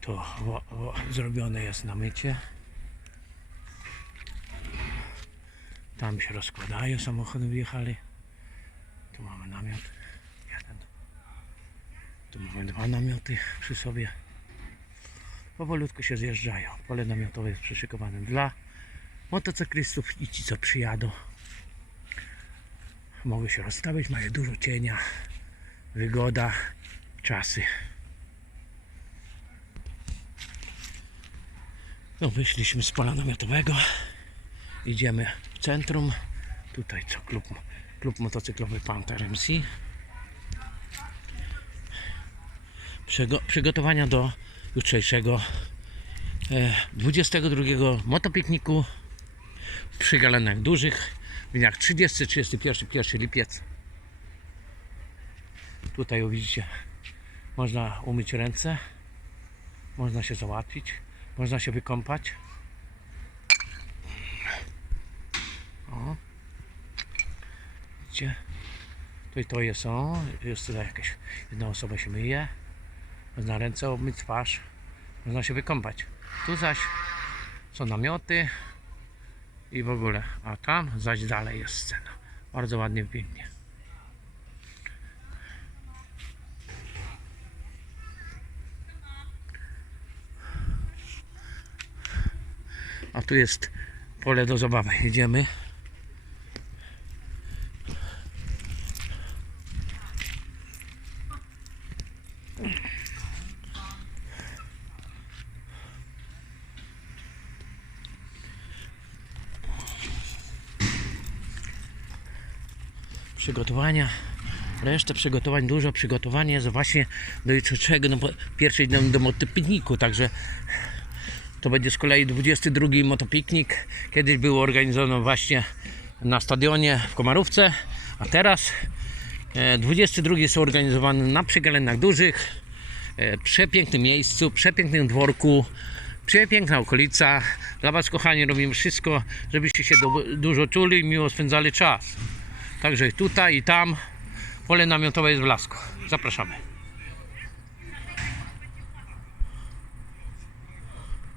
To o, o, zrobione jest na mycie. Tam się rozkładają, samochody wjechali. Tu mamy namiot. Jeden. Tu mamy dwa namioty przy sobie. Powolutku się zjeżdżają. Pole namiotowe jest przyszykowane dla motocyklistów i ci co przyjadą. Mogą się rozstawić, mają dużo cienia, wygoda, czasy. No wyszliśmy z pola namiotowego. Idziemy w centrum. Tutaj co klub, klub motocyklowy Panther MC. Przygo- przygotowania do jutrzejszego e, 22 motopikniku przy Galenach Dużych w dniach 30, 31, 1 lipiec. Tutaj widzicie można umyć ręce, można się załatwić, można się wykąpać. O. Widzicie? Tutaj to jest o, jest tutaj jakaś jedna osoba się myje. Można ręce obmyć, twarz. Można się wykąpać. Tu zaś są namioty i w ogóle. A tam zaś dalej jest scena. Bardzo ładnie, pięknie. A tu jest pole do zabawy. Jedziemy. Przygotowania. Resztę przygotowań, dużo przygotowania jest właśnie do jutrzejszego, no, bo pierwszy dzień do motopikniku, także to będzie z kolei 22 motopiknik. Kiedyś było organizowane właśnie na stadionie w Komarówce, a teraz e, 22 są organizowane na Przygalenach Dużych. E, Przepięknym miejscu, przepięknym dworku, przepiękna okolica. Dla Was, kochani, robimy wszystko, żebyście się du- dużo czuli i miło spędzali czas. Także tutaj, i tam. Pole namiotowe jest w Lasko. Zapraszamy.